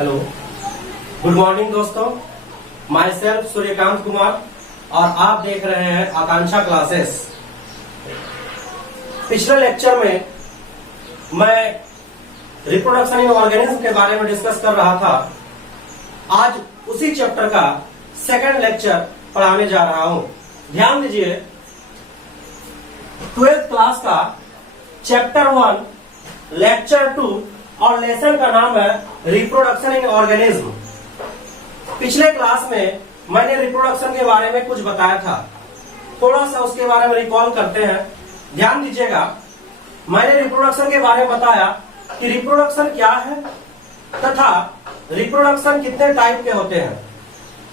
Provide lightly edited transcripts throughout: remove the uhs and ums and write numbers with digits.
Hello, good morning दोस्तों। My self Suryakant Kumar और आप देख रहे हैं आकांक्षा क्लासेस। पिछले लेक्चर में मैं रिप्रोडक्शन इन ऑर्गेनिज्म के बारे में डिस्कस कर रहा था। आज उसी चैप्टर का सेकंड लेक्चर पढ़ाने जा रहा हूं। ध्यान दीजिए, 12th क्लास का चैप्टर 1 लेक्चर 2 और लेसन का नाम है रिप्रोडक्शन इन ऑर्गेनिज्म। पिछले क्लास में मैंने रिप्रोडक्शन के बारे में कुछ बताया था, थोड़ा सा उसके बारे में रिकॉल करते हैं। ध्यान दीजिएगा, मैंने रिप्रोडक्शन के बारे में बताया कि रिप्रोडक्शन क्या है तथा रिप्रोडक्शन कितने टाइप के होते हैं।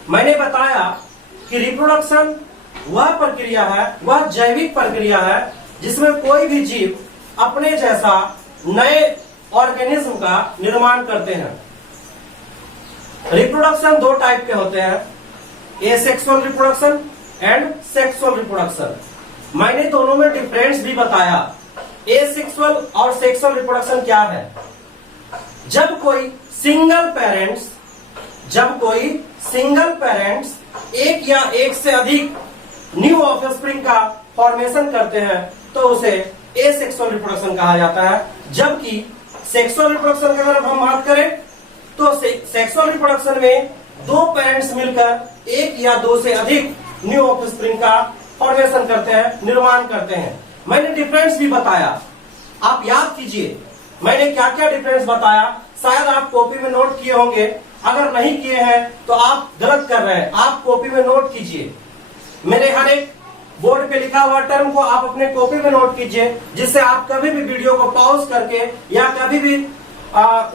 मैंने बताया कि रिप्रोडक्शन वह प्रक्रिया है, वह जैविक प्रक्रिया है जिसमें कोई भी जीव अपने जैसा नए ऑर्गेनिज्म का निर्माण करते हैं। रिप्रोडक्शन दो टाइप के होते हैं, asexual reproduction and sexual reproduction. मैंने दोनों में डिफरेंस भी बताया। एसेक्सुअल और सेक्सुअल रिप्रोडक्शन क्या है? जब कोई सिंगल पेरेंट्स एक या एक से अधिक न्यू ऑफस्प्रिंग का फॉर्मेशन करते हैं तो उसे एसेक्सुअल रिप्रोडक्शन कहा जाता है। जबकि सेक्सुअल रिप्रोडक्शन की अगर हम बात करें तो सेक्सुअल रिप्रोडक्शन में दो पेरेंट्स मिलकर एक या दो से अधिक न्यू ऑफस्प्रिंग का फॉर्मेशन करते हैं, निर्माण करते हैं। मैंने डिफरेंस भी बताया, आप याद कीजिए मैंने क्या क्या डिफरेंस बताया। शायद आप कॉपी में नोट किए होंगे, अगर नहीं किए हैं तो आप गलत कर रहे हैं। आप कॉपी में नोट कीजिए, मेरे हर एक बोर्ड पे लिखा हुआ टर्म को आप अपने कॉपी में नोट कीजिए, जिससे आप कभी भी वीडियो को पॉज करके या कभी भी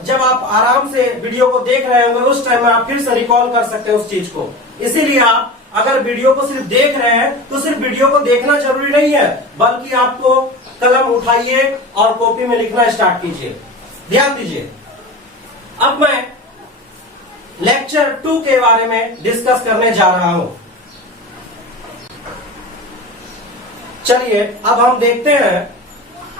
जब आप आराम से वीडियो को देख रहे होंगे उस टाइम में आप फिर से रिकॉल कर सकते हैं उस चीज को। इसीलिए आप अगर वीडियो को सिर्फ देख रहे हैं तो सिर्फ वीडियो को देखना जरूरी नहीं है, बल्कि आपको कलम उठाइए और कॉपी में लिखना स्टार्ट कीजिए। ध्यान दीजिए, अब मैं लेक्चर 2 के बारे में डिस्कस करने जा रहा हूं। चलिए अब हम देखते हैं,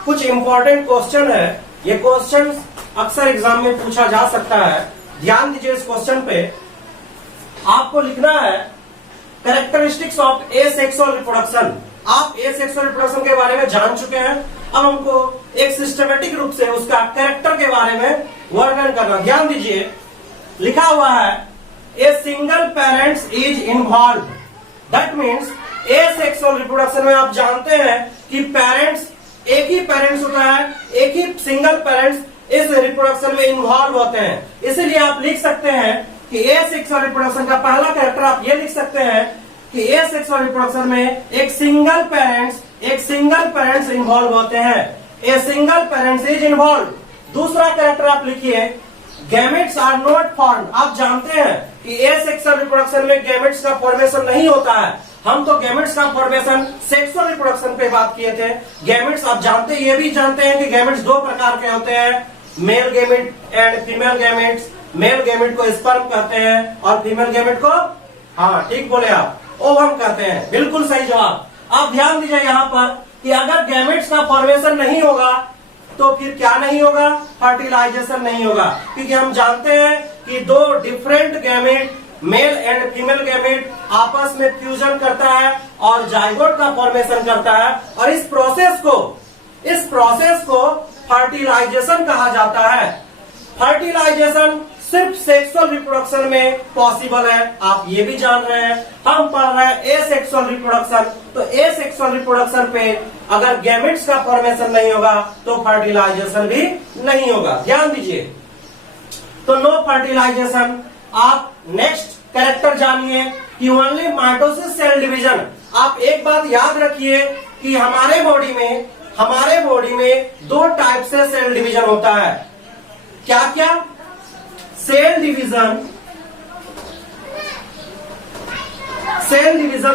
कुछ इंपॉर्टेंट क्वेश्चन है। ये क्वेश्चन अक्सर एग्जाम में पूछा जा सकता है। ध्यान दीजिए, इस क्वेश्चन पे आपको लिखना है कैरेक्टरिस्टिक्स ऑफ एसेक्सुअल रिप्रोडक्शन। आप एसेक्सुअल रिप्रोडक्शन के बारे में जान चुके हैं, अब हमको एक सिस्टमेटिक रूप से उसका कैरेक्टर के बारे में वर्णन करना। ध्यान दीजिए, लिखा हुआ है a single parents is involve. That means asexual reproduction में आप जानते हैं कि पेरेंट्स, एक ही पेरेंट्स होता है, एक ही सिंगल पेरेंट्स इस रिप्रोडक्शन में इन्वॉल्व होते हैं। इसीलिए आप लिख सकते हैं कि एसेक्सुअल रिप्रोडक्शन का पहला कैरेक्टर आप ये लिख सकते हैं कि एसेक्सुअल रिप्रोडक्शन में एक सिंगल पेरेंट्स इन्वॉल्व होते हैं। A single parents is involve. दूसरा कैरेक्टर आप लिखिए, गैमेट्स आर नॉट फॉर्म्ड। आप जानते हैं कि एसेक्सुअल रिप्रोडक्शन में गैमेट्स का फॉर्मेशन नहीं होता है। हम तो गैमेट्स का फॉर्मेशन सेक्सुअल रिप्रोडक्शन पे बात किए थे। गैमेट्स आप जानते, ये भी जानते हैं कि गैमेट्स दो प्रकार के होते हैं, male gamete and female gametes. Male gamete को स्पर्म कहते हैं और फीमेल गैमेट को, हाँ ठीक बोले आप, ओवम कहते हैं। बिल्कुल सही जवाब। आप ध्यान दीजिए यहाँ पर कि अगर गैमेट्स का फॉर्मेशन नहीं होगा तो फिर क्या नहीं होगा? फर्टिलाइजेशन नहीं होगा। क्योंकि हम जानते हैं कि दो different gamete, male and female gamete आपस में फ्यूजन करता है और जाइगोट का फॉर्मेशन करता है, और इस प्रोसेस को फर्टिलाइजेशन कहा जाता है। फर्टिलाइजेशन सिर्फ सेक्सुअल रिप्रोडक्शन में पॉसिबल है, आप ये भी जान रहे हैं। हम पढ़ रहे हैं एसेक्सुअल रिप्रोडक्शन, तो एसेक्सुअल रिप्रोडक्शन पे अगर गैमेट्स का फॉर्मेशन नहीं होगा तो फर्टिलाइजेशन भी नहीं होगा। ध्यान दीजिए, तो नो फर्टिलाइजेशन। आप नेक्स्ट कैरेक्टर जानिए कि ओनली माइटोसिस सेल डिवीजन। आप एक बात याद रखिए कि हमारे बॉडी में दो टाइप से सेल डिवीजन होता है। क्या क्या? सेल डिवीजन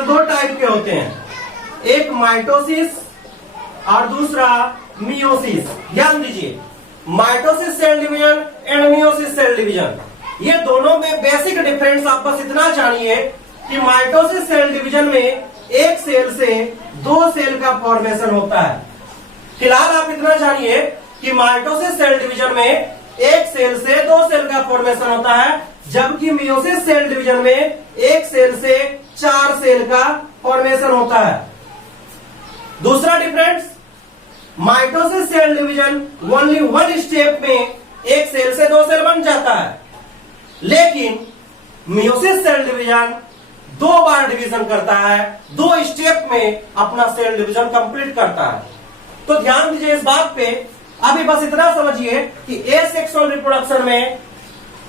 दो टाइप के होते हैं, एक माइटोसिस और दूसरा मियोसिस। ध्यान दीजिए, mitosis cell division and meiosis cell division, ये दोनों में बेसिक डिफरेंस आप बस इतना जानिए कि माइटोसिस सेल डिवीजन में एक सेल से दो सेल का फॉर्मेशन होता है। फिलहाल आप इतना जानिए कि माइटोसिस सेल डिवीजन में एक सेल से दो सेल का फॉर्मेशन होता है, जबकि मियोसिस सेल डिवीजन में एक सेल से चार सेल का फॉर्मेशन होता है। दूसरा difference, mitosis cell division only one step में एक सेल से दो सेल बन जाता है, लेकिन मियोसिस सेल डिवीजन दो बार डिवीजन करता है, दो स्टेप में अपना सेल डिवीजन कंप्लीट करता है। तो ध्यान दीजिए इस बात पे। अभी बस इतना समझिए कि एसेक्सुअल रिप्रोडक्शन में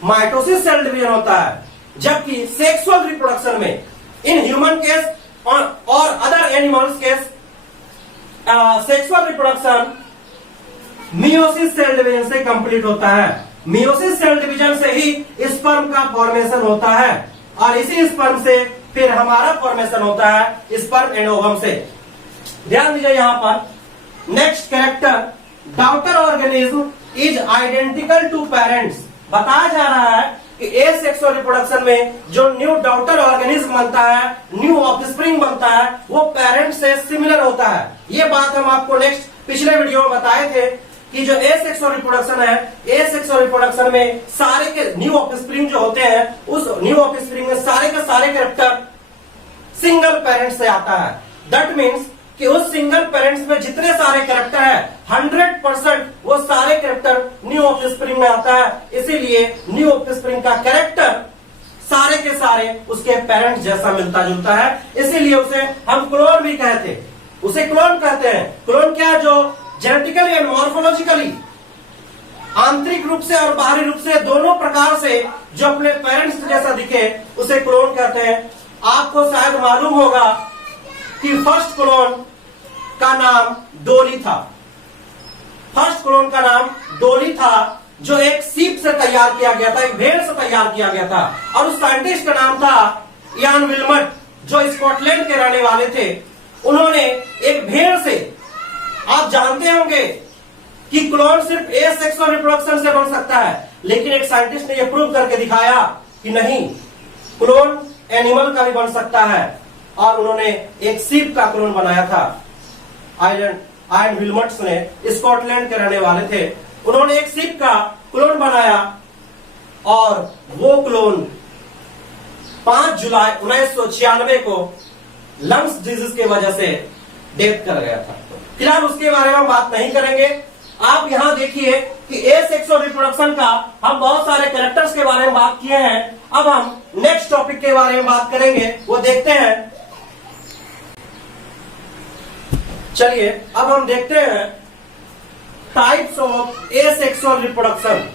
माइटोसिस सेल डिवीजन होता है, जबकि सेक्सुअल रिप्रोडक्शन में इन ह्यूमन केस और other animals case sexual reproduction meiosis cell division से कंप्लीट होता है। मियोसिस सेल डिवीजन से ही स्पर्म का फॉर्मेशन होता है और इसी स्पर्म से फिर हमारा फॉर्मेशन होता है स्पर्म एंड ओवम से। ध्यान दीजिए यहां पर next character, daughter organism is identical to parents. बताया जा रहा है कि एसेक्सुअल रिप्रोडक्शन में जो न्यू डॉटर ऑर्गेनिज्म बनता है, न्यू ऑफस्प्रिंग बनता है, वो पेरेंट्स से सिमिलर होता है। ये बात हम आपको नेक्स्ट पिछले वीडियो में बताए थे कि जो एसेक्सुअल रिप्रोडक्शन है, एसेक्सुअल रिप्रोडक्शन में सारे के न्यू ऑफस्प्रिंग जो होते हैं, उस न्यू ऑफस्प्रिंग में सारे के सारे कैरेक्टर सिंगल पेरेंट्स से आता है। दैट मीन्स कि उस सिंगल पेरेंट्स में जितने सारे कैरेक्टर है 100% वो सारे कैरेक्टर न्यू ऑफस्प्रिंग में आता है। इसीलिए न्यू ऑफस्प्रिंग का कैरेक्टर सारे के सारे उसके पेरेंट्स जैसा मिलता जुलता है, इसीलिए उसे हम क्लोन भी कहते हैं। उसे क्लोन कहते हैं। क्लोन क्या है? जो जेनेटिकली एंड मॉर्फोलॉजिकली आंतरिक रूप से और बाहरी रूप से दोनों प्रकार से जो अपने पेरेंट्स जैसा दिखे उसे क्लोन कहते हैं। आपको शायद मालूम होगा कि फर्स्ट क्लोन का नाम डोली था। फर्स्ट क्लोन का नाम डोली था, जो एक सीप से तैयार किया गया था, एक भेड़ से तैयार किया गया था, और उस साइंटिस्ट का नाम था इयान विल्मट, जो स्कॉटलैंड के रहने वाले थे। उन्होंने एक भेड़ से, आप जानते होंगे कि क्लोन सिर्फ एसेक्सुअल रिप्रोडक्शन से बन सकता है, लेकिन एक साइंटिस्ट ने यह प्रूव करके दिखाया कि नहीं, क्लोन एनिमल का भी बन सकता है, और उन्होंने एक सीप का क्लोन बनाया था। आयन विल्मट्स ने, स्कॉटलैंड के रहने वाले थे, उन्होंने एक सीप का क्लोन बनाया और वो क्लोन 5 जुलाई 1996 को लंग्स डिजीज की वजह से डेथ कर गया था। फिलहाल उसके बारे में हम बात नहीं करेंगे। आप यहां देखिए कि एसेक्सुअल रिप्रोडक्शन का हम बहुत सारे कैरेक्टर्स के बारे में बात किए हैं। अब हम नेक्स्ट टॉपिक के बारे में बात करेंगे, वो देखते हैं। चलिए अब हम देखते हैं types of asexual reproduction.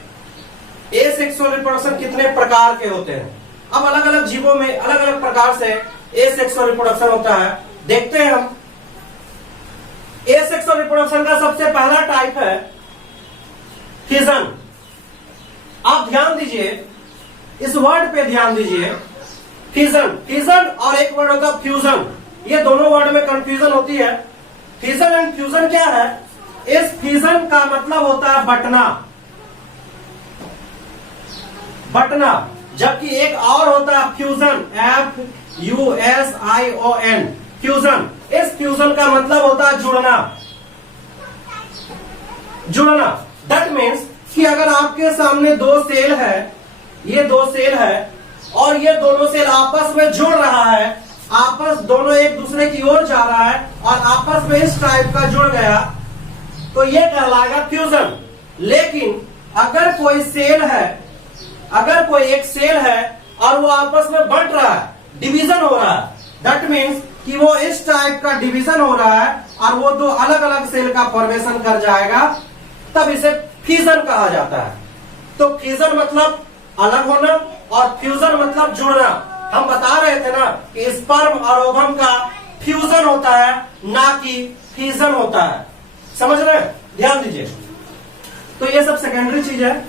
Asexual reproduction कितने प्रकार के होते हैं? अब अलग अलग जीवों में अलग अलग प्रकार से एसेक्सुअल रिप्रोडक्शन होता है। देखते हैं हम। एसेक्सुअल रिप्रोडक्शन का सबसे पहला टाइप है फिजन। आप ध्यान दीजिए, इस वर्ड पे ध्यान दीजिए, फिजन। फिजन और एक वर्ड होता है फ्यूजन। ये दोनों वर्ड में कंफ्यूजन होती है। फिजन एंड फ्यूजन क्या है? इस फिजन का मतलब होता है बटना, बटना, जबकि एक और होता है फ्यूजन, FUSION, फ्यूजन। इस फ्यूजन का मतलब होता है जुड़ना, जुड़ना। दैट मीन्स कि अगर आपके सामने दो सेल है, ये दो सेल है, और ये दोनों सेल आपस में जुड़ रहा है, आपस दोनों एक दूसरे की ओर जा रहा है और आपस में इस टाइप का जुड़ गया, तो ये कहलाएगा फ्यूजन। लेकिन अगर कोई सेल है, अगर कोई एक सेल है और वो आपस में बंट रहा है, डिवीजन हो रहा है, दैट मीन्स कि वो इस टाइप का डिवीजन हो रहा है और वो दो अलग अलग सेल का फॉर्मेशन कर जाएगा, तब इसे फ्यूजन कहा जाता है। तो फ्यूजन मतलब अलग होना और फ्यूजन मतलब जुड़ना। हम बता रहे थे ना कि स्पर्म और ओवम का फ्यूजन होता है, ना कि फ्यूजन होता है। समझ रहे हैं? ध्यान दीजिए। तो ये सब सेकेंडरी चीज है।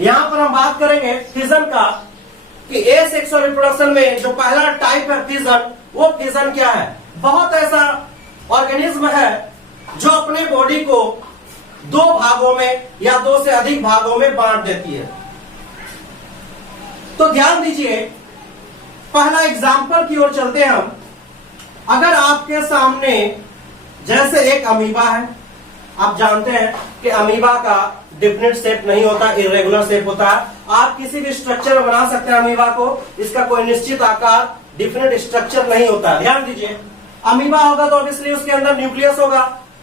यहां पर हम बात करेंगे फ्यूजन का, कि एसेक्सुअल रिप्रोडक्शन में जो पहला टाइप है फ्यूजन, वो फ्यूजन क्या है? बहुत ऐसा ऑर्गेनिज्म है जो अपने बॉडी को दो भागों में या दो से अधिक भागों में बांट देती है। तो ध्यान दीजिए, पहला एग्जाम्पल की ओर चलते हैं हम। अगर आपके सामने जैसे एक अमीबा है, आप जानते हैं कि अमीबा का डिफिनिट शेप नहीं होता, इरेगुलर शेप होता है। आप किसी भी स्ट्रक्चर में बना सकते हैं अमीबा को, इसका कोई निश्चित आकार डिफिनिट स्ट्रक्चर नहीं होता। ध्यान दीजिए, अमीबा होगा तो ऑब्वियसली उसके अंदर न्यूक्लियस होगा,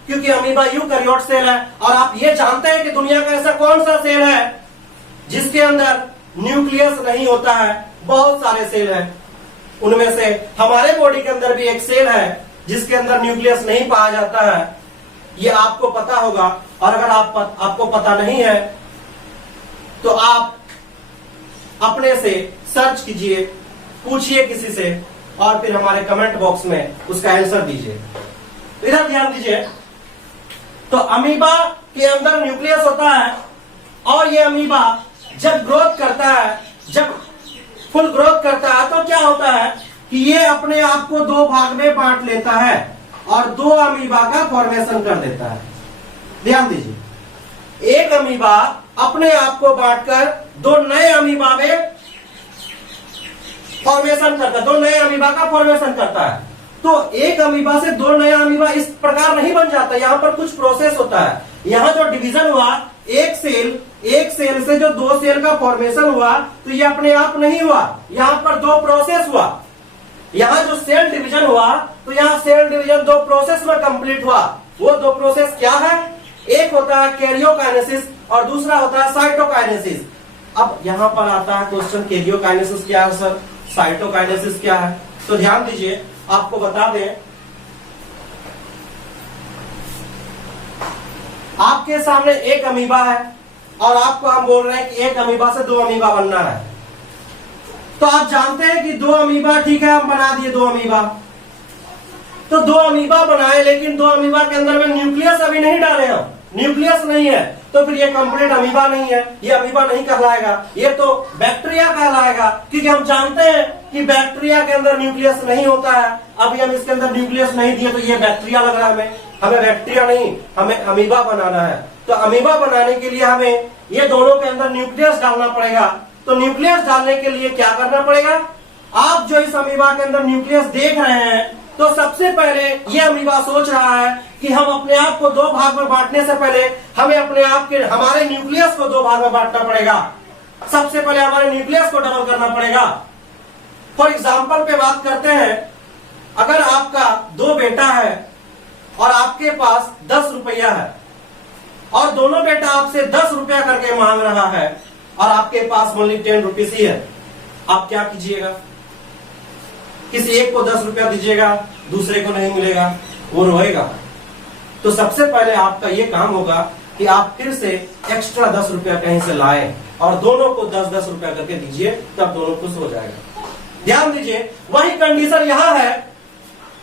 क्योंकि अमीबा यूकैरियोट सेल है। और आप ये जानते हैं कि दुनिया का ऐसा कौन सा सेल है जिसके अंदर न्यूक्लियस नहीं होता है? बहुत सारे सेल हैं, उनमें से हमारे बॉडी के अंदर भी एक सेल है जिसके अंदर न्यूक्लियस नहीं पाया जाता है। ये आपको पता होगा, और अगर आपको पता नहीं है तो आप अपने से सर्च कीजिए, पूछिए किसी से, और फिर हमारे कमेंट बॉक्स में उसका आंसर दीजिए। तो इधर ध्यान दीजिए, तो अमीबा के अंदर न्यूक्लियस होता है, और ये अमीबा जब ग्रोथ करता है, जब फुल ग्रोथ करता है, तो क्या होता है कि ये अपने आप को दो भाग में बांट लेता है और दो अमीबा का फॉर्मेशन कर देता है। ध्यान दीजिए, एक अमीबा अपने आप को बांटकर दो नए अमीबा में फॉर्मेशन करता है, दो नए अमीबा का फॉर्मेशन करता है। तो एक अमीबा से दो नया अमीबा इस प्रकार नहीं बन जाता, यहां पर कुछ प्रोसेस होता है। यहां जो डिवीजन हुआ, एक सेल से जो दो सेल का फॉर्मेशन हुआ, तो ये अपने आप नहीं हुआ, यहां पर दो प्रोसेस हुआ। यहां जो सेल डिवीजन हुआ, तो यहां सेल डिवीजन दो प्रोसेस में कंप्लीट हुआ। वो दो प्रोसेस क्या है? एक होता है कैरियोकाइनेसिस और दूसरा होता है साइटोकाइनेसिस। अब यहां पर आता है क्वेश्चन, कैरियोकाइनेसिस क्या है सर, साइटोकाइनेसिस क्या है? तो ध्यान दीजिए, आपको बता दें, आपके सामने एक अमीबा है और आपको हम बोल रहे हैं कि एक अमीबा से दो अमीबा बनना है। तो आप जानते हैं कि दो अमीबा, ठीक है, हम बना दिए दो अमीबा। तो दो अमीबा बनाए, लेकिन दो अमीबा के अंदर में न्यूक्लियस अभी नहीं डाले हम, न्यूक्लियस नहीं है, तो फिर ये कंप्लीट अमीबा नहीं है, ये अमीबा नहीं कहलाएगा, ये तो बैक्टीरिया कहलाएगा। क्योंकि हम जानते हैं कि बैक्टीरिया के अंदर न्यूक्लियस नहीं होता है। अभी हम इसके अंदर न्यूक्लियस नहीं दिए तो ये बैक्टीरिया लग रहा है हमें बैक्टीरिया नहीं, हमें अमीबा बनाना है। तो अमीबा बनाने के लिए हमें ये दोनों के अंदर न्यूक्लियस डालना पड़ेगा। तो न्यूक्लियस डालने के लिए क्या करना पड़ेगा? आप जो इस अमीबा के अंदर न्यूक्लियस देख रहे हैं, तो सबसे पहले ये अमीबा सोच रहा है कि हम अपने आप को दो भाग में बांटने से पहले हमें हमारे न्यूक्लियस को दो भाग में बांटना पड़ेगा। सबसे पहले हमारे न्यूक्लियस को डबल करना पड़ेगा। फॉर एग्जाम्पल पे बात करते हैं, अगर आपका दो बेटा है और आपके पास 10 रुपया है, और दोनों बेटा आपसे 10 रुपया करके मांग रहा है, और आपके पास ओनली 10 रुपीज ही है, आप क्या कीजिएगा? किसी एक को 10 रुपया दीजिएगा, दूसरे को नहीं मिलेगा, वो रोएगा। तो सबसे पहले आपका ये काम होगा कि आप फिर से एक्स्ट्रा 10 रुपया कहीं से लाएं और दोनों को 10-10 रुपया करके दीजिए, तब दोनों खुश हो जाएगा। ध्यान दीजिए, वही कंडीशन यहां है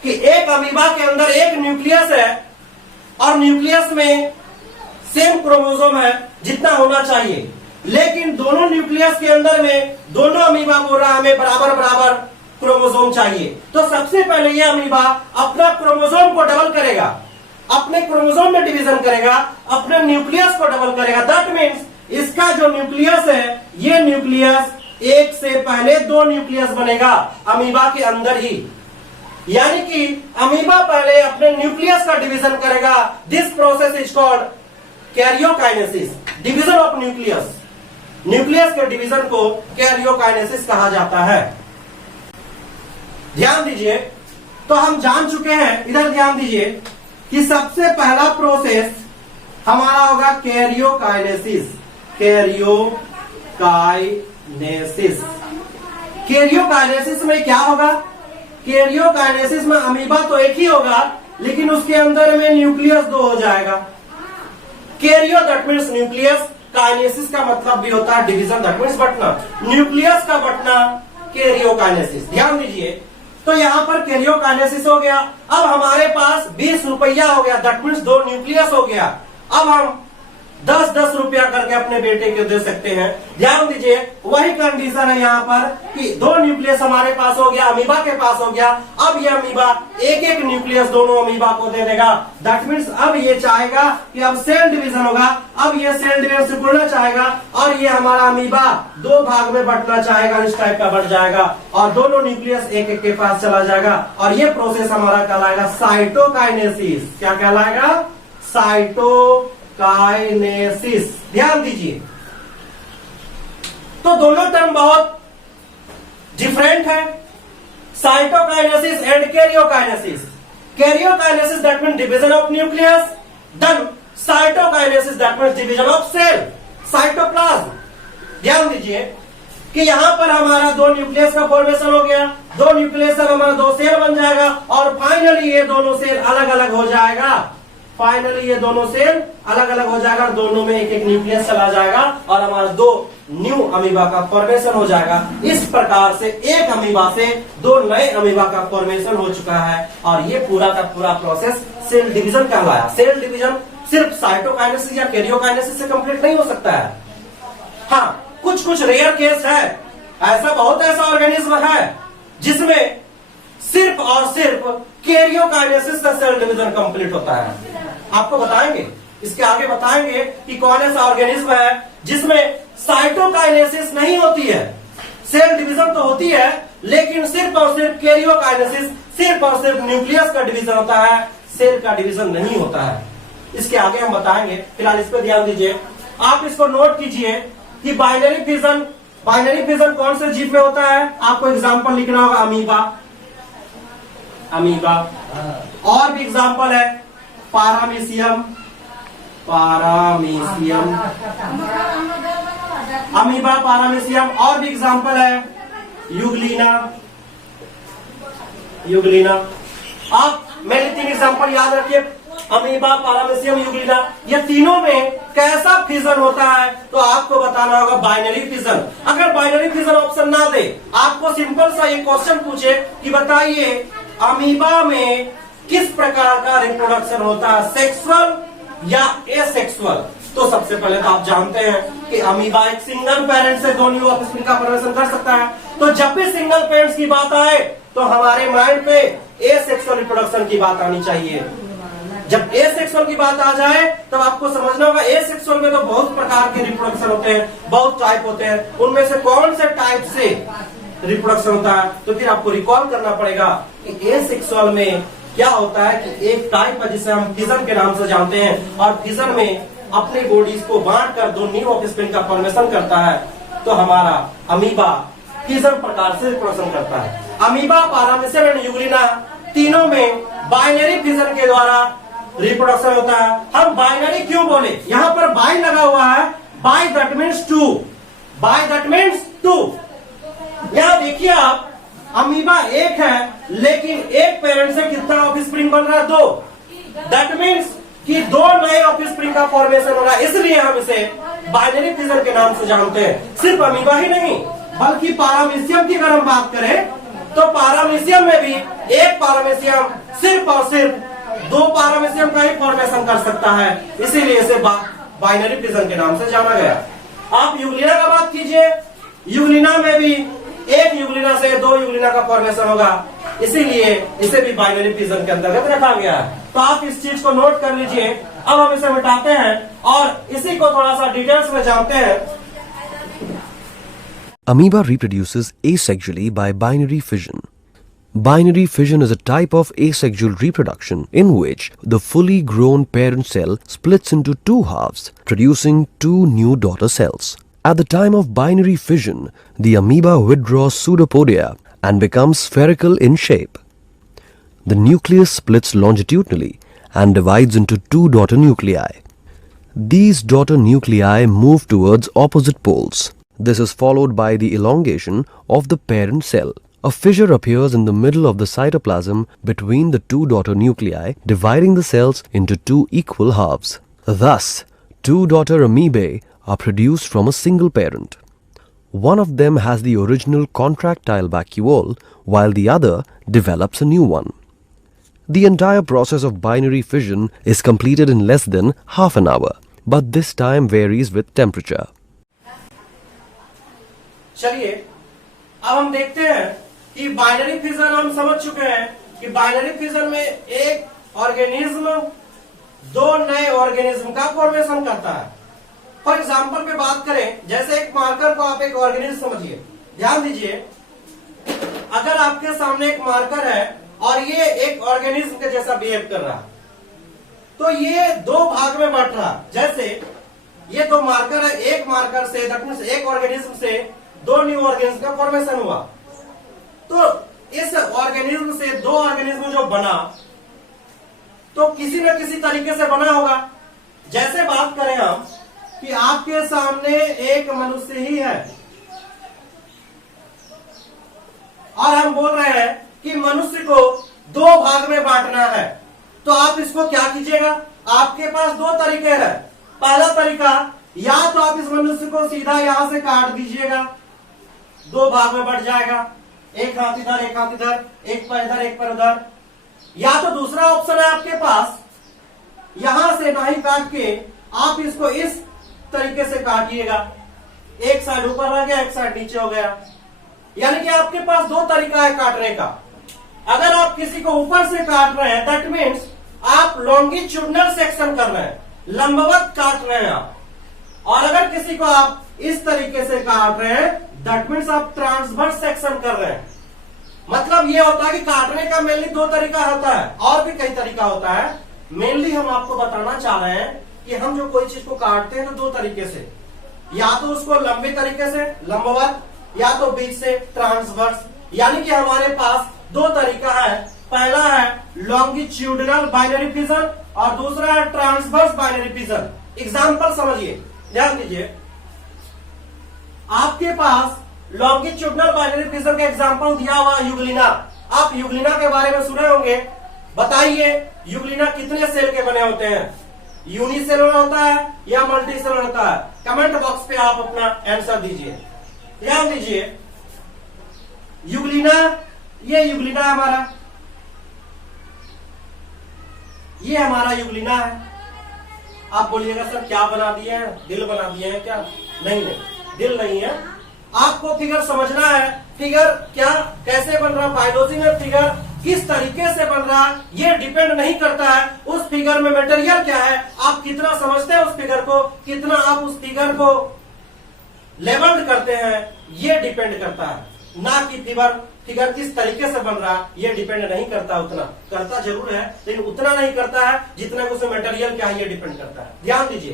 कि एक अमीबा के अंदर एक न्यूक्लियस है और न्यूक्लियस में सेम क्रोमोसोम है जितना होना चाहिए, लेकिन दोनों न्यूक्लियस के अंदर में दोनों अमीबा बोल रहा है हमें बराबर बराबर क्रोमोसोम चाहिए। तो सबसे पहले ये अमीबा अपना क्रोमोसोम को डबल करेगा, अपने क्रोमोसोम में डिवीजन करेगा, अपने न्यूक्लियस को डबल करेगा। दैट मीन्स इसका जो न्यूक्लियस है, ये न्यूक्लियस एक से पहले दो न्यूक्लियस बनेगा अमीबा के अंदर ही। यानी कि अमीबा पहले अपने न्यूक्लियस का डिवीजन करेगा। This process is called karyokinesis, division of nucleus. Nucleus के डिवीजन को कैरियोकाइनेसिस कहा जाता है। ध्यान दीजिए, तो हम जान चुके हैं, इधर ध्यान दीजिए कि सबसे पहला प्रोसेस हमारा होगा कैरियोकाइनेसिस। कैरियोकाइनेसिस में क्या होगा? कैरियोकाइनेसिस में अमीबा तो एक ही होगा, लेकिन उसके अंदर में न्यूक्लियस दो हो जाएगा। Cairo that means nucleus, kinesis का मतलब भी होता है डिवीजन, दैट मीन्स बंटना। न्यूक्लियस का बंटना कैरियोकाइनेसिस। ध्यान दीजिए, तो यहां पर कैरियोकाइनेसिस हो गया। अब हमारे पास 20 रुपया हो गया, दैट मीन्स दो न्यूक्लियस हो गया। अब हम 10-10 रुपया करके अपने बेटे को दे सकते हैं। ध्यान दीजिए, वही कंडीशन है यहाँ पर कि दो न्यूक्लियस हमारे पास हो गया, अमीबा के पास हो गया। अब ये अमीबा एक एक न्यूक्लियस दोनों अमीबा को दे देगा। दैट मीन्स अब ये चाहेगा कि अब सेल डिवीजन होगा, अब ये सेल डिवीजन से जुड़ना चाहेगा और ये हमारा अमीबा दो भाग में बंटना चाहेगा, इस टाइप का बढ़ जाएगा और दोनों न्यूक्लियस एक एक के पास चला जाएगा। और ये प्रोसेस हमारा कहलाएगा साइटोकाइनेसिस। क्या कहलाएगा? साइटोकाइनेसिस। ध्यान दीजिए, तो दोनों टर्म बहुत डिफरेंट है, cytokinesis and karyokinesis. Karyokinesis that mean division of nucleus, then cytokinesis that mean division of cell, cytoplasm. ध्यान दीजिए कि यहां पर हमारा दो न्यूक्लियस का फॉर्मेशन हो गया, दो न्यूक्लियस से हमारा दो सेल बन जाएगा और फाइनली ये दोनों सेल अलग अलग हो जाएगा। फाइनली ये दोनों सेल अलग अलग हो जाएगा, दोनों में एक एक न्यूक्लियस चला जाएगा और हमारा दो न्यू अमीबा का फॉर्मेशन हो जाएगा। इस प्रकार से एक अमीबा से दो नए अमीबा का फॉर्मेशन हो चुका है और ये पूरा का पूरा प्रोसेस सेल डिवीजन कहलाया। सेल डिवीजन सिर्फ साइटोकाइनेसिस या कैरियोकाइनेसिस से कंप्लीट नहीं हो सकता है। हाँ, कुछ कुछ रेयर केस है, ऐसा बहुत ऐसा ऑर्गेनिज्म है जिसमें सिर्फ और सिर्फ कैरियोकाइनेसिस से सेल डिवीजन कंप्लीट होता है। आपको बताएंगे, इसके आगे बताएंगे कि कौन ऐसा ऑर्गेनिज्म है जिसमें साइटोकाइनेसिस नहीं होती है। सेल डिवीजन तो होती है लेकिन सिर्फ और सिर्फ कैरियोकाइनेसिस, सिर्फ और सिर्फ न्यूक्लियस का डिवीजन होता है, सेल का डिवीजन नहीं होता है। इसके आगे हम बताएंगे, फिलहाल इस पर ध्यान दीजिए। आप इसको नोट कीजिए कि बाइनरी फिजन कौन से जीव में होता है। आपको एग्जांपल लिखना होगा अमीबा, और भी एग्जांपल है पारामीशियम, अमीबा पारामीशियम, और भी एग्जांपल है यूग्लिना। आप मेरे तीन एग्जांपल याद रखिए, अमीबा पारामीशियम यूग्लिना, ये तीनों में कैसा फिजन होता है तो आपको बताना होगा बाइनरी फिजन। अगर बाइनरी फिजन ऑप्शन ना दे, आपको सिंपल सा ये क्वेश्चन पूछे कि बताइए अमीबा में किस प्रकार का रिप्रोडक्शन होता है, सेक्सुअल या एसेक्सुअल, तो सबसे पहले तो आप जानते हैं कि अमीबा एक सिंगल पेरेंट से दो न्यू ऑफस्प्रिंग का फॉर्मेशन कर सकता है। तो जब भी सिंगल पेरेंट्स की बात आए तो हमारे माइंड पे एसेक्सुअल रिप्रोडक्शन की बात आनी चाहिए। जब एसेक्सुअल की बात आ जाए तब आपको समझना होगा एसेक्सुअल में तो बहुत प्रकार के रिप्रोडक्शन होते हैं, बहुत टाइप होते हैं, उनमें से कौन से टाइप से रिप्रोडक्शन होता है। तो फिर आपको रिकॉल करना पड़ेगा कि एसेक्सुअल में क्या होता है कि एक टाइप है जिसे हम फिजन के नाम से जानते हैं, और फिजन में अपने बॉडीज को बांटकर दो न्यू ऑफस्प्रिंग का फॉर्मेशन करता है। तो हमारा अमीबा फिजन प्रकार से रिप्रोडक्शन करता है। अमीबा पारामीशियम एंड यूग्लिना तीनों में बाइनरी फिजन के द्वारा रिप्रोडक्शन होता है। हम बाइनरी क्यों बोले, यहां पर बाई लगा हुआ है, बाई दैट मीन्स टू। यहां देखिए आप, अमीबा एक है लेकिन एक पेरेंट से कितना ऑफस्प्रिंग बन रहा है, दो। दैट मीन्स कि दो नए ऑफस्प्रिंग का फॉर्मेशन हो रहा है, इसलिए हम इसे बाइनरी फिजन के नाम से जानते हैं। सिर्फ अमीबा ही नहीं बल्कि पारामीशियम की अगर हम बात करें तो पारामीशियम में भी एक पारामीशियम सिर्फ और सिर्फ दो पारामीशियम का ही फॉर्मेशन कर सकता है, इसीलिए इसे बाइनरी फिजन के नाम से जाना गया। आप यूग्लिना का बात कीजिए, यूग्लिना में भी एक यूग्लिना से दो यूग्लिना का फॉर्मेशन होगा, इसीलिए इसे भी बाइनरी फिजन के अंतर्गत रखा गया है। तो आप इस चीज को नोट कर लीजिए। अब हम इसे मिटाते हैं और इसी को थोड़ा सा डिटेल्स में जानते हैं। Amoeba reproduces asexually by binary fission. Binary fission is a type of asexual reproduction in which the fully grown parent cell splits into two halves, producing two new daughter cells. At the time of binary fission, the amoeba withdraws pseudopodia and becomes spherical in shape. The nucleus splits longitudinally and divides into two daughter nuclei. These daughter nuclei move towards opposite poles. This is followed by the elongation of the parent cell. A fissure appears in the middle of the cytoplasm between the two daughter nuclei, dividing the cells into two equal halves. Thus, two daughter amoebae are produced from a single parent. One of them has the original contractile vacuole, while the other develops a new one. The entire process of binary fission is completed in less than half an hour, but this time varies with temperature. चलिए अब हम देखते हैं कि binary fission हम समझ चुके हैं कि बाइनरी फिजन में एक ऑर्गेनिज्म दो नए ऑर्गेनिज्म का फॉर्मेशन करता है। फॉर एग्जाम्पल पे बात करें, जैसे एक मार्कर को आप एक ऑर्गेनिज्म समझिए। ध्यान दीजिए, अगर आपके सामने एक मार्कर है और ये एक ऑर्गेनिज्म के जैसा बिहेव कर रहा है, तो ये दो भाग में बढ़ रहा। जैसे ये दो मार्कर है, एक मार्कर से दैट मींस एक ऑर्गेनिज्म से दो न्यू ऑर्गेनिज्म का फॉर्मेशन हुआ। तो इस ऑर्गेनिज्म से दो ऑर्गेनिज्म जो बना तो किसी न किसी तरीके से बना होगा। जैसे बात करें हम कि आपके सामने एक मनुष्य ही है और हम बोल रहे हैं कि मनुष्य को दो भाग में बांटना है, तो आप इसको क्या कीजिएगा? आपके पास दो तरीके हैं। पहला तरीका, या तो आप इस मनुष्य को सीधा यहां से काट दीजिएगा, दो भाग में बढ़ जाएगा, एक हाथ इधर एक हाथ इधर, एक पैर इधर एक पैर उधर। या तो दूसरा ऑप्शन है आपके पास, यहां से नहीं काट के आप इसको इस तरीके से काटिएगा, एक साइड ऊपर रह गया एक साइड नीचे हो गया। यानी कि आपके पास दो तरीका है काटने का। अगर आप किसी को ऊपर से काट रहे हैं दैट मीन्स आप लॉन्गिट्यूडनल सेक्शन कर रहे हैं, लंबवत काट रहे हैं आप। और अगर किसी को आप इस तरीके से काट रहे हैं दैट मीन्स आप ट्रांसवर्स सेक्शन कर रहे हैं। मतलब ये होता है कि काटने का मेनली दो तरीका होता है, और भी कई तरीका होता है। मेनली हम आपको बताना चाह रहे हैं कि हम जो कोई चीज को काटते हैं तो दो तरीके से, या तो उसको लंबे तरीके से लंबवत, या तो बीच से ट्रांसवर्स। यानी कि हमारे पास दो तरीका है। पहला है लॉन्गिट्यूडनल बाइनरी फिजन और दूसरा है ट्रांसवर्स बाइनरी फिजन। एग्जाम्पल समझिए, ध्यान दीजिए। आपके पास लॉन्गिट्यूडनल बाइनरी फिजन का एग्जाम्पल दिया हुआ यूग्लिना। आप यूग्लिना के बारे में सुने होंगे। बताइए यूग्लिना कितने सेल के बने होते हैं? यूनिसेलुलर होता है या मल्टी सेलुलर होता है? कमेंट बॉक्स पे आप अपना आंसर दीजिए। ध्यान दीजिए, यूग्लिना, ये यूग्लिना हमारा, ये हमारा यूग्लिना है। आप बोलिएगा सर क्या बना दिए हैं? दिल बना दिए हैं क्या? नहीं नहीं, दिल नहीं है। आपको फिगर समझना है। फिगर क्या कैसे बन रहा, बायोलॉजी में फिगर किस तरीके से बन रहा है ये डिपेंड नहीं करता है उस फिगर में मटेरियल क्या है, आप कितना समझते हैं उस फिगर को, कितना आप उस फिगर को लेवल्ड करते हैं, ये डिपेंड करता है। ना कि फिगर किस तरीके से बन रहा ये डिपेंड नहीं करता। उतना करता जरूर है लेकिन उतना नहीं करता है जितना कि उसमें मटेरियल क्या है ये डिपेंड करता है। ध्यान दीजिए।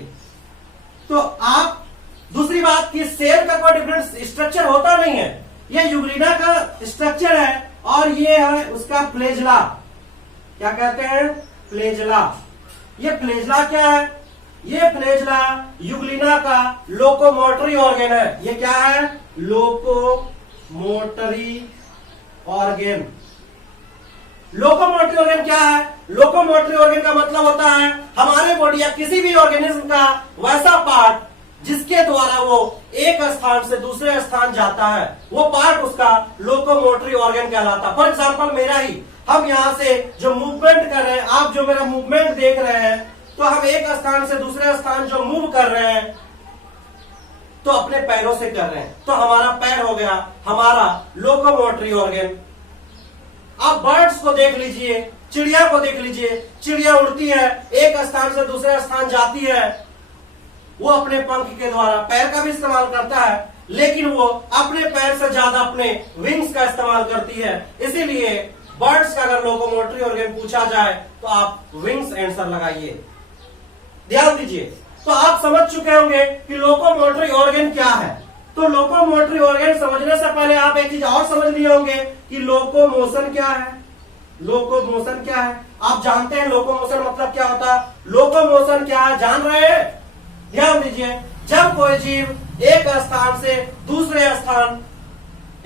तो आप दूसरी बात कि सेल का कोई डिफरेंट स्ट्रक्चर होता नहीं है। ये यूग्लिना का स्ट्रक्चर है और ये है उसका फ्लैजेला। क्या कहते हैं? फ्लैजेला। ये फ्लैजेला क्या है? ये फ्लैजेला यूग्लिना का लोकोमोटरी ऑर्गन है। ये क्या है? Locomotory organ. लोकोमोटरी ऑर्गन क्या है? लोकोमोटरी ऑर्गन का मतलब होता है हमारे बॉडी या किसी भी ऑर्गेनिज्म का वैसा पार्ट जिसके द्वारा वो एक स्थान से दूसरे स्थान जाता है, वो पार्ट उसका लोकोमोटरी ऑर्गन कहलाता। फॉर एग्जाम्पल मेरा ही, हम यहाँ से जो मूवमेंट कर रहे हैं, आप जो मेरा मूवमेंट देख रहे हैं, तो हम एक स्थान से दूसरे स्थान जो मूव कर रहे हैं तो अपने पैरों से कर रहे हैं, तो हमारा पैर हो गया हमारा लोकोमोटरी ऑर्गन। आप बर्ड्स को देख लीजिए, चिड़िया को देख लीजिए, चिड़िया उड़ती है, एक स्थान से दूसरे स्थान जाती है, वो अपने पंख के द्वारा पैर का भी इस्तेमाल करता है, लेकिन वो अपने पैर से ज्यादा अपने विंग्स का इस्तेमाल करती है। इसीलिए बर्ड्स का अगर लोकोमोटरी ऑर्गन पूछा जाए तो आप विंग्स आंसर लगाइए। ध्यान दीजिए। तो आप समझ चुके होंगे कि लोकोमोटरी ऑर्गन क्या है। तो लोकोमोटरी ऑर्गन समझने से पहले आप एक चीज और समझ लिए होंगे कि लोकोमोशन क्या है। लोकोमोशन क्या है? आप जानते हैं लोकोमोशन मतलब क्या होता है? लोकोमोशन क्या है जान रहे हैं? ध्यान दीजिए। जब कोई जीव एक स्थान से दूसरे स्थान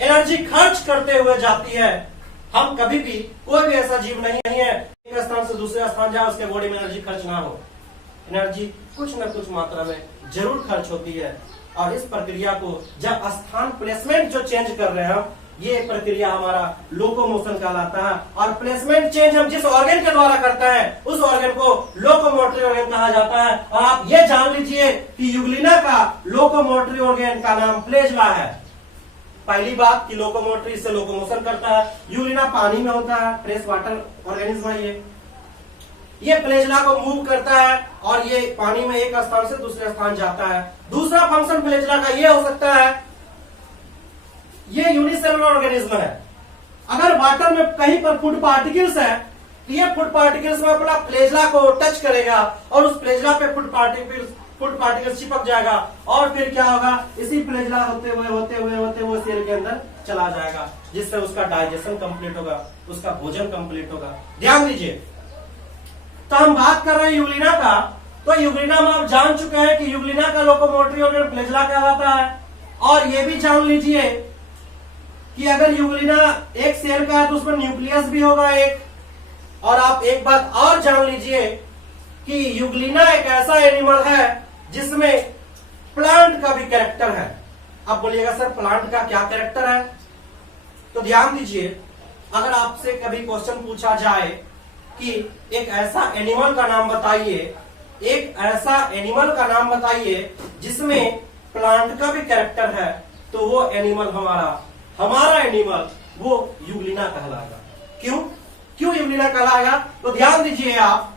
एनर्जी खर्च करते हुए जाती है, हम कभी भी कोई भी ऐसा जीव नहीं है एक स्थान से दूसरे स्थान जाए उसके बॉडी में एनर्जी खर्च ना हो। एनर्जी कुछ न कुछ मात्रा में जरूर खर्च होती है और इस प्रक्रिया को जब स्थान प्लेसमेंट जो चेंज कर रहे हैं हम, ये प्रक्रिया हमारा लोकोमोशन कहलाता है। और प्लेसमेंट चेंज हम जिस ऑर्गन के द्वारा करते हैं उस ऑर्गन को लोकोमोटरी ऑर्गन कहा जाता है। और आप ये जान लीजिए कि यूग्लिना का लोकोमोटरी ऑर्गन का नाम फ्लैजेला है। पहली बात कि लोकोमोटरी से लोकोमोशन करता है। यूग्लिना पानी में होता है, फ्रेश वाटर ऑर्गेनिज्म है ये फ्लैजेला को मूव करता है और ये पानी में एक स्थान से दूसरे स्थान जाता है। दूसरा फंक्शन फ्लैजेला का ये हो सकता है, ये यूनिसेलुलर ऑर्गेनिज्म है। अगर वाटर में कहीं पर फूड पार्टिकल्स है कि ये फूड पार्टिकल्स में अपना फ्लैजेला को टच करेगा और उस फ्लैजेला पे फूड पार्टिकल्स चिपक जाएगा और फिर क्या होगा, इसी फ्लैजेला होते हुए सेल के अंदर चला जाएगा, जिससे उसका डाइजेशन कंप्लीट होगा, उसका भोजन कंप्लीट होगा। ध्यान दीजिए, तो हम बात कर रहे हैं यूग्लिना का। तो यूग्लिना में आप जान चुके हैं कि यूग्लिना का लोकोमोटरी ऑर्गन फ्लैजेला कहलाता है। और ये भी जान लीजिए कि अगर यूग्लिना एक सेल का है तो उसमें न्यूक्लियस भी होगा एक। और आप एक बात और जान लीजिए कि यूग्लिना एक ऐसा एनिमल है जिसमें प्लांट का भी कैरेक्टर है। अब बोलिएगा सर प्लांट का क्या कैरेक्टर है? तो ध्यान दीजिए, अगर आपसे कभी क्वेश्चन पूछा जाए कि एक ऐसा एनिमल का नाम बताइए, एक ऐसा एनिमल का नाम बताइए जिसमें प्लांट का भी कैरेक्टर है, तो वो एनिमल हमारा एनिमल वो यूग्लिना कहलाएगा। क्यों यूग्लिना कहलाएगा? तो ध्यान दीजिए आप,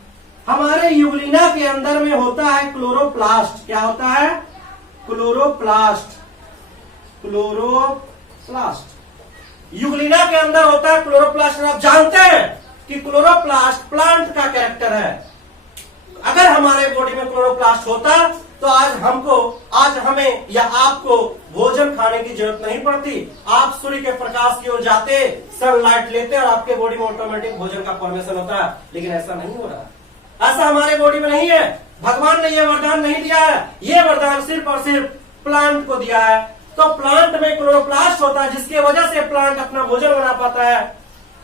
हमारे यूग्लिना के अंदर में होता है क्लोरोप्लास्ट। क्या होता है? क्लोरोप्लास्ट। यूग्लिना के अंदर होता है क्लोरोप्लास्ट। आप जानते हैं कि क्लोरोप्लास्ट प्लांट का कैरेक्टर है। अगर हमारे बॉडी में क्लोरोप्लास्ट होता तो आज हमें या आपको भोजन खाने की जरूरत नहीं पड़ती। आप सूर्य के प्रकाश की ओर जाते, सनलाइट लेते और आपके बॉडी में ऑटोमेटिक भोजन का फॉर्मेशन होता है। लेकिन ऐसा नहीं हो रहा, ऐसा हमारे बॉडी में नहीं है। भगवान ने यह वरदान नहीं दिया है, यह वरदान सिर्फ और सिर्फ प्लांट को दिया है। तो प्लांट में क्लोरोप्लास्ट होता है जिसकी वजह से प्लांट अपना भोजन बना पाता है,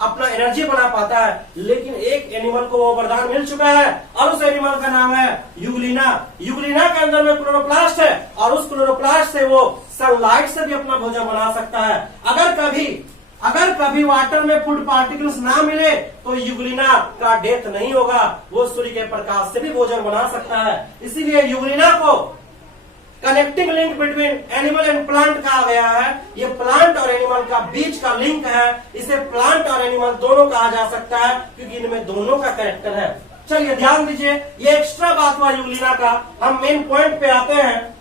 अपना एनर्जी बना पाता है। लेकिन एक एनिमल को वो वरदान मिल चुका है और उस एनिमल का नाम है यूग्लिना। यूग्लिना के अंदर में क्लोरोप्लास्ट है और उस क्लोरोप्लास्ट से वो सनलाइट से भी अपना भोजन बना सकता है। अगर कभी वाटर में फूड पार्टिकल्स ना मिले तो यूग्लिना का डेथ नहीं होगा, वो सूर्य के प्रकाश से भी भोजन बना सकता है। इसीलिए यूग्लिना को connecting link between animal and plant कहा गया है। ये प्लांट और एनिमल का बीच का लिंक है, इसे प्लांट और एनिमल दोनों कहा जा सकता है क्योंकि इनमें दोनों का कैरेक्टर है। चलिए ध्यान दीजिए, ये एक्स्ट्रा बात हुआ यूग्लिना का। हम मेन पॉइंट पे आते हैं।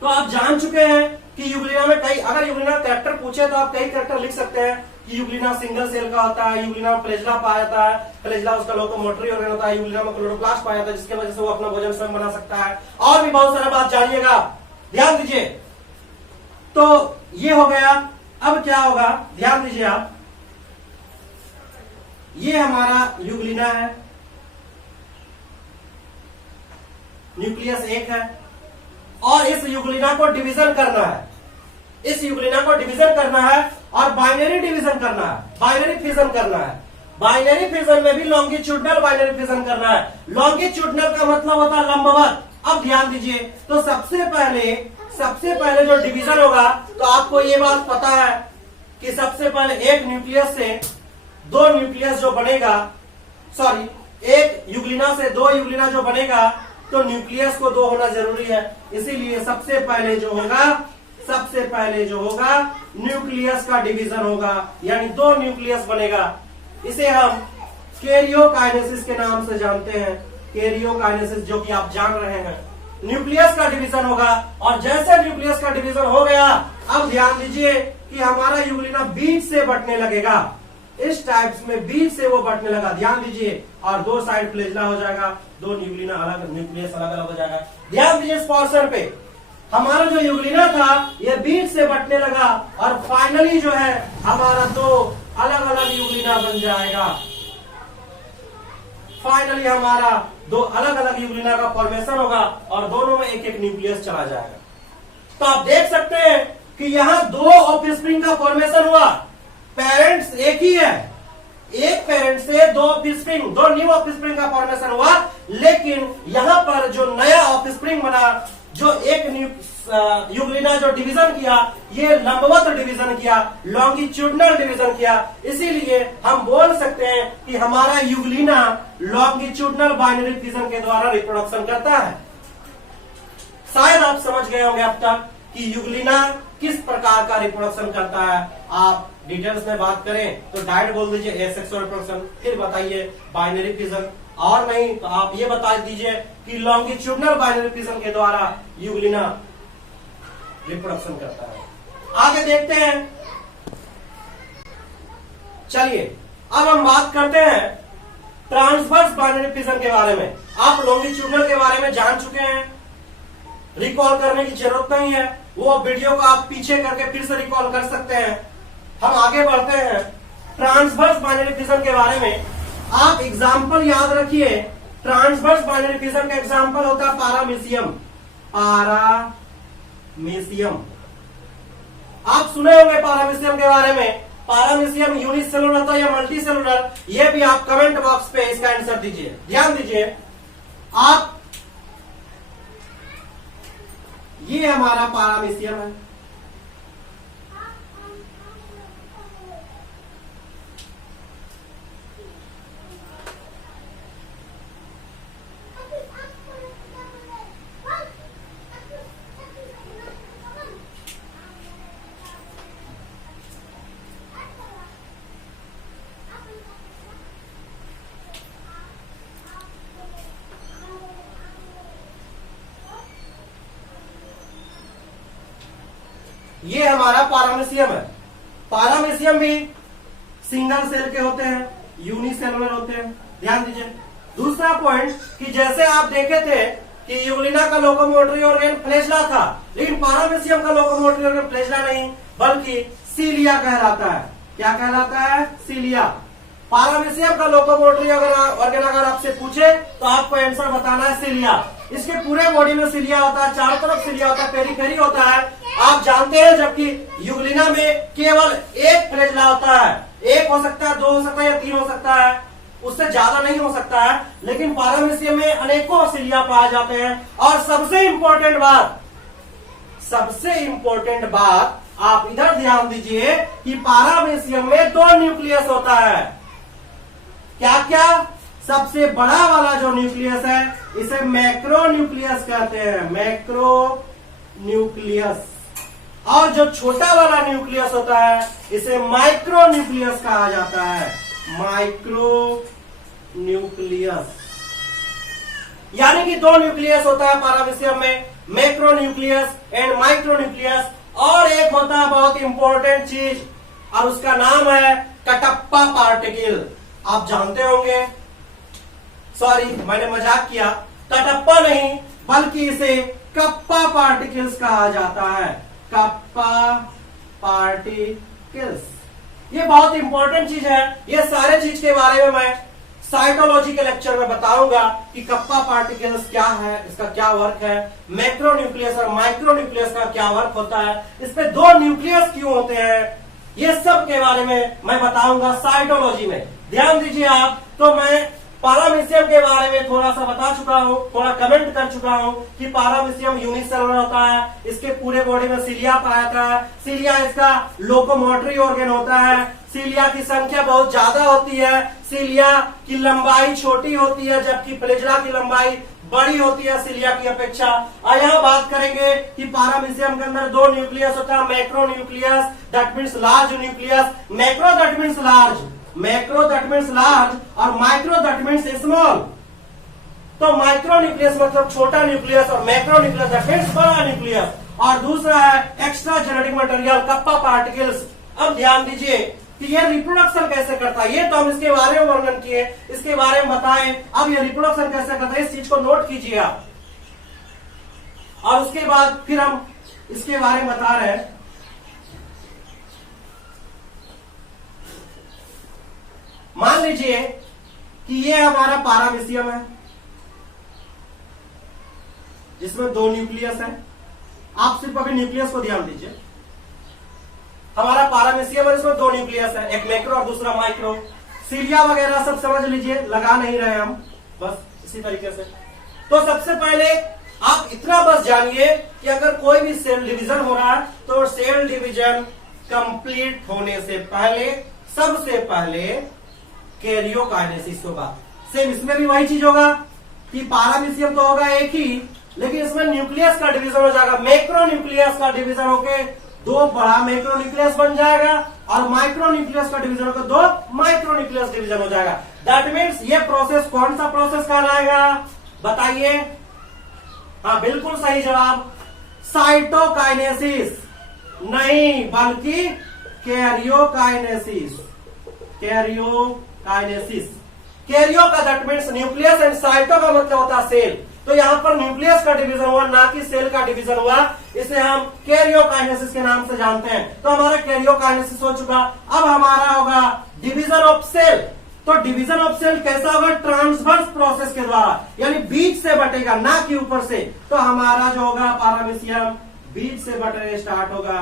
तो आप जान चुके हैं कि यूग्लिना में अगर यूग्लिना कैरेक्टर पूछे तो आप कई कैरेक्टर लिख सकते हैं कि यूग्लिना सिंगल सेल का होता है, यूग्लिना में फ्लैजेला पाया जाता है, फ्लैजेला उसका लोकोमोटरी ऑर्गन होता है, यूग्लिना में क्लोरोप्लास्ट पाया जाता है जिसकी वजह से वो अपना भोजन स्वयं बना सकता है। और भी बहुत सारा बात जानिएगा, ध्यान दीजिए। तो ये हो गया। अब क्या होगा, ध्यान दीजिए आप, ये हमारा यूग्लिना है, न्यूक्लियस एक है और इस यूग्लिना को डिवीजन करना है, इस यूग्लिना को डिवीजन करना है और बाइनरी डिवीजन करना है, बाइनरी फिजन करना है। बाइनरी फिजन में भी लॉन्गिट्यूडनल बाइनरी फिजन करना है। लॉन्गिट्यूडनल का मतलब होता है लंबवत। अब ध्यान दीजिए, तो सबसे पहले जो डिवीजन होगा, तो आपको ये बात पता है कि सबसे पहले एक न्यूक्लियस से दो न्यूक्लियस जो बनेगा, सॉरी एक यूग्लिना से दो यूग्लिना जो बनेगा, तो न्यूक्लियस को दो होना जरूरी है। इसीलिए सबसे पहले जो होगा न्यूक्लियस का डिवीजन होगा, यानी दो न्यूक्लियस बनेगा। इसे हम कैरियोकाइनेसिस के नाम से जानते हैं, कैरियोकाइनेसिस, जो कि आप जान रहे हैं। न्यूक्लियस का डिवीजन होगा और जैसे न्यूक्लियस का डिवीजन हो गया, अब ध्यान दीजिए कि हमारा यूग्लिना बीच से बंटने लगेगा। इस टाइप्स में बीच से वो बंटने लगा, ध्यान दीजिए, और दो साइड फ्लैजेला हो जाएगा, दो न्यूक्लिना अलग, न्यूक्लियस अलग अलग हो जाएगा। ध्यान दीजिए इस पोर्शन पे, हमारा जो यूग्लिना था ये बीच से बंटने लगा और फाइनली जो है हमारा दो अलग अलग यूग्लिना बन जाएगा। फाइनली हमारा दो अलग अलग यूग्लिना का फॉर्मेशन होगा और दोनों में एक एक न्यूक्लियस चला जाएगा। तो आप देख सकते हैं कि यहाँ दो ऑफस्प्रिंग का फॉर्मेशन हुआ। पेरेंट्स एक ही है, एक पेरेंट से दो ऑफस्प्रिंग, दो न्यू ऑफस्प्रिंग का फॉर्मेशन हुआ, लेकिन यहाँ पर जो नया ऑफस्प्रिंग बना, जो एक यूग्लिना जो डिवीजन किया, ये लंबवत डिवीजन किया, लॉन्गिट्यूडनल डिवीजन किया। इसीलिए हम बोल सकते हैं कि हमारा यूग्लिना लॉन्गिट्यूडनल बाइनरी फिजन के द्वारा रिप्रोडक्शन करता है। शायद आप समझ गए होंगे अब तक कि यूग्लिना किस प्रकार का रिप्रोडक्शन करता है। आप डिटेल्स में बात करें तो डायरेक्ट बोल दीजिए एसेक्सुअल रिप्रोडक्शन, फिर बताइए बाइनरी फिजन, और नहीं तो आप ये बता दीजिए कि लॉन्गिट्यूडनल बाइनरी फिजन के द्वारा यूग्लिना रिप्रोडक्शन करता है। आगे देखते हैं। चलिए अब हम बात करते हैं ट्रांसवर्स बाइनरी फिजन के बारे में। आप लॉन्गिट्यूडनल के बारे में जान चुके हैं, रिकॉल करने की जरूरत नहीं है, वो वीडियो को आप पीछे करके फिर से रिकॉल कर सकते हैं। हम आगे बढ़ते हैं ट्रांसवर्स बाइनरी फिजन के बारे में। आप एग्जाम्पल याद रखिए, ट्रांसवर्स बाइनरी फिजन का एग्जाम्पल होता है पारामीशियम। पारामीशियम आप सुने होंगे पारामीशियम के बारे में। पारामीशियम यूनिसेलुलर होता है या मल्टी सेलुलर, ये भी आप कमेंट बॉक्स पे इसका आंसर दीजिए। ध्यान दीजिए आप, ये हमारा पारामीशियम है। ये हमारा पारामीशियम है। पारामीशियम भी सिंगल सेल के होते हैं, यूनिसेलुलर होते हैं। ध्यान दीजिए दूसरा पॉइंट कि जैसे आप देखे थे कि यूग्लिना का लोकोमोटरी ऑर्गन फ्लैजेला था, लेकिन पारामीशियम का लोकोमोटरी ऑर्गन फ्लैजेला नहीं बल्कि सीलिया कहलाता है। क्या कहलाता है? सीलिया। पारामीशियम का लोकोमोटरी ऑर्गन अगर आपसे पूछे तो आपको आंसर बताना है सीलिया। इसके पूरे बॉडी में सीलिया होता है, चारों तरफ सीलिया होता है, पेरिफेरी होता है, आप जानते हैं। जबकि यूग्लिना में केवल एक फ्लैजेला होता है, एक हो सकता है, दो हो सकता है या तीन हो सकता है, उससे ज्यादा नहीं हो सकता है। लेकिन पारामीशियम में अनेकों सीलिया पाए जाते हैं। और सबसे इंपॉर्टेंट बात आप इधर ध्यान दीजिए कि पारामीशियम में दो न्यूक्लियस होता है। क्या क्या? सबसे बड़ा वाला जो न्यूक्लियस है इसे मैक्रो न्यूक्लियस कहते हैं, मैक्रो न्यूक्लियस। और जो छोटा वाला न्यूक्लियस होता है इसे माइक्रो न्यूक्लियस कहा जाता है, माइक्रो न्यूक्लियस। यानी कि दो न्यूक्लियस होता है पारामीशियम में, macro nucleus and micro nucleus. और एक होता है बहुत इंपॉर्टेंट चीज और उसका नाम है कटप्पा पार्टिकल। आप जानते होंगे, सॉरी मैंने मजाक किया, कटप्पा नहीं बल्कि इसे कप्पा पार्टिकल्स कहा जाता है, कप्पा पार्टिकल्स। ये बहुत इंपॉर्टेंट चीज है। ये सारे चीज के बारे में मैं साइटोलॉजी के लेक्चर में बताऊंगा कि कप्पा पार्टिकल्स क्या है, इसका क्या वर्क है, मैक्रो न्यूक्लियस और माइक्रो न्यूक्लियस का क्या वर्क होता है, इस पे दो न्यूक्लियस क्यों होते हैं, ये सब के बारे में मैं बताऊंगा साइटोलॉजी में। ध्यान दीजिए आप। तो मैं पारामीशियम के बारे में थोड़ा सा बता चुका हूं, थोड़ा कमेंट कर चुका हूं कि पारामीशियम यूनिसेलुलर होता है, इसके पूरे बॉडी में सीलिया पाया जाता है। सीलिया इसका लोकोमोटरी ऑर्गन होता है। सीलिया की संख्या बहुत ज्यादा होती है। सीलिया की लंबाई छोटी होती है जबकि फ्लैजेला की लंबाई बड़ी होती है सीलिया की अपेक्षा। और यहाँ बात करेंगे कि पारामीशियम के अंदर दो न्यूक्लियस होता है, macro nucleus that means large nucleus, macro that means large, macro that means large और माइक्रो दैट मीन्स स्मॉल। तो माइक्रो न्यूक्लियस मतलब छोटा न्यूक्लियस और मैक्रो न्यूक्लियस दैट मीन्स बड़ा न्यूक्लियस। और दूसरा है extra genetic material, kappa particles. अब ध्यान दीजिए कि ये रिप्रोडक्शन कैसे करता है, ये तो हम इसके बारे में वर्णन किए, इसके बारे में बताएं। अब ये रिप्रोडक्शन कैसे करता है इस चीज को नोट कीजिए आप, और उसके बाद फिर हम इसके बारे में बता रहे हैं। मान लीजिए कि ये हमारा पारामीशियम है जिसमें दो न्यूक्लियस है। आप सिर्फ अभी न्यूक्लियस को ध्यान दीजिए। हमारा पारामीशियम है, इसमें दो न्यूक्लियस है, एक मैक्रो और दूसरा माइक्रो। सीलिया वगैरह सब समझ लीजिए, लगा नहीं रहे हम, बस इसी तरीके से। तो सबसे पहले आप इतना बस जानिए कि अगर कोई भी सेल डिवीजन हो रहा है तो सेल डिवीजन कंप्लीट होने से पहले सबसे पहले कैरियोकाइनेसिस होगा। सेम इसमें भी वही चीज होगा कि पारामीशियम तो होगा एक ही, लेकिन इसमें न्यूक्लियस का डिवीजन हो जाएगा। मैक्रो न्यूक्लियस का डिवीजन होके दो बड़ा मैक्रो न्यूक्लियस बन जाएगा और माइक्रो न्यूक्लियस का डिवीजन होकर दो माइक्रो न्यूक्लियस डिवीजन हो जाएगा। दैट मीन्स ये प्रोसेस कौन सा प्रोसेस कहलाएगा बताइए? हाँ बिल्कुल सही जवाब, साइटोकाइनेसिस नहीं बल्कि कैरियोकाइनेसिस, कैरियोकाइनेसिस। कैरियो का that means nucleus and cyto का मतलब होता है सेल। तो यहाँ पर न्यूक्लियस का डिवीजन हुआ, ना कि सेल का डिवीजन हुआ, इसे हम कैरियोकाइनेसिस के नाम से जानते हैं। तो हमारा कैरियोकाइनेसिस हो चुका। अब हमारा होगा डिवीजन ऑफ सेल। तो डिवीजन ऑफ सेल कैसा होगा? ट्रांसवर्स प्रोसेस के द्वारा, यानी बीच से बटेगा, ना कि ऊपर से। तो हमारा जो होगा पारामीशियम बीच से बटने स्टार्ट होगा।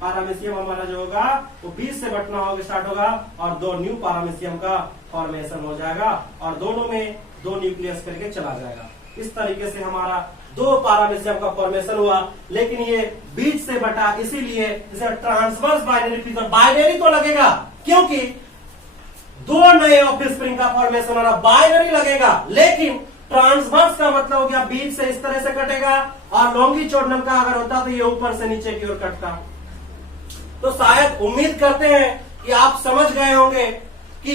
पारामीशियम हमारा जो होगा वो बीच से बटना होगा स्टार्ट होगा और दो न्यू पारामीशियम का फॉर्मेशन हो जाएगा और दोनों में दो न्यूक्लियस करके चला जाएगा। इस तरीके से हमारा दो पारामीशियम का फॉर्मेशन हुआ, लेकिन ये बीच से बटा, इसीलिए इसे ट्रांसवर्स बाइनरी फिजन। बाइनरी तो लगेगा क्योंकि दो नए ऑफस्प्रिंग का फॉर्मेशन हो रहा, बाइनरी लगेगा, लेकिन ट्रांसवर्स का मतलब हो गया बीच से इस तरह से कटेगा और लॉन्गिट्यूडिनल का अगर होता तो ये ऊपर से नीचे की ओर कटता। तो शायद उम्मीद करते हैं कि आप समझ गए होंगे कि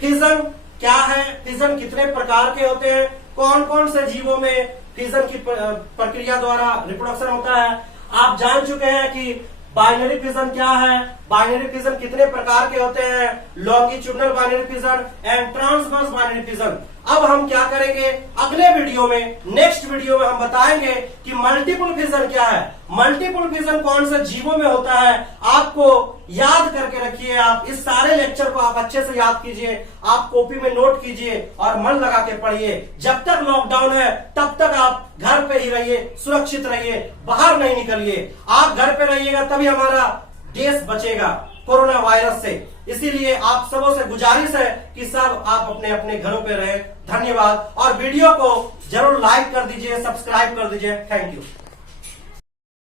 फिजन क्या है, फिजन कितने प्रकार के होते हैं, कौन कौन से जीवों में फिजन की प्रक्रिया द्वारा रिप्रोडक्शन होता है। आप जान चुके हैं कि बाइनरी फिजन क्या है, बाइनरी फिजन कितने प्रकार के होते हैं, longitudinal binary fission and transverse binary fission. अब हम क्या करेंगे अगले वीडियो में, नेक्स्ट वीडियो में हम बताएंगे कि मल्टीपल फिजन क्या है। मल्टीपल फिजन कौन से जीवों में होता है, आपको याद करके रखिए। आप इस सारे लेक्चर को आप अच्छे से याद कीजिए, आप कॉपी में नोट कीजिए और मन लगा के पढ़िए। जब तक लॉकडाउन है तब तक आप घर पे ही रहिए, सुरक्षित रहिए, बाहर नहीं निकलिए। आप घर पे रहिएगा तभी हमारा देश बचेगा कोरोना वायरस से। इसीलिए आप सबों से गुजारिश है कि सब आप अपने अपने घरों पे रहें। धन्यवाद और वीडियो को जरूर लाइक कर दीजिए, सब्सक्राइब कर दीजिए। Thank you.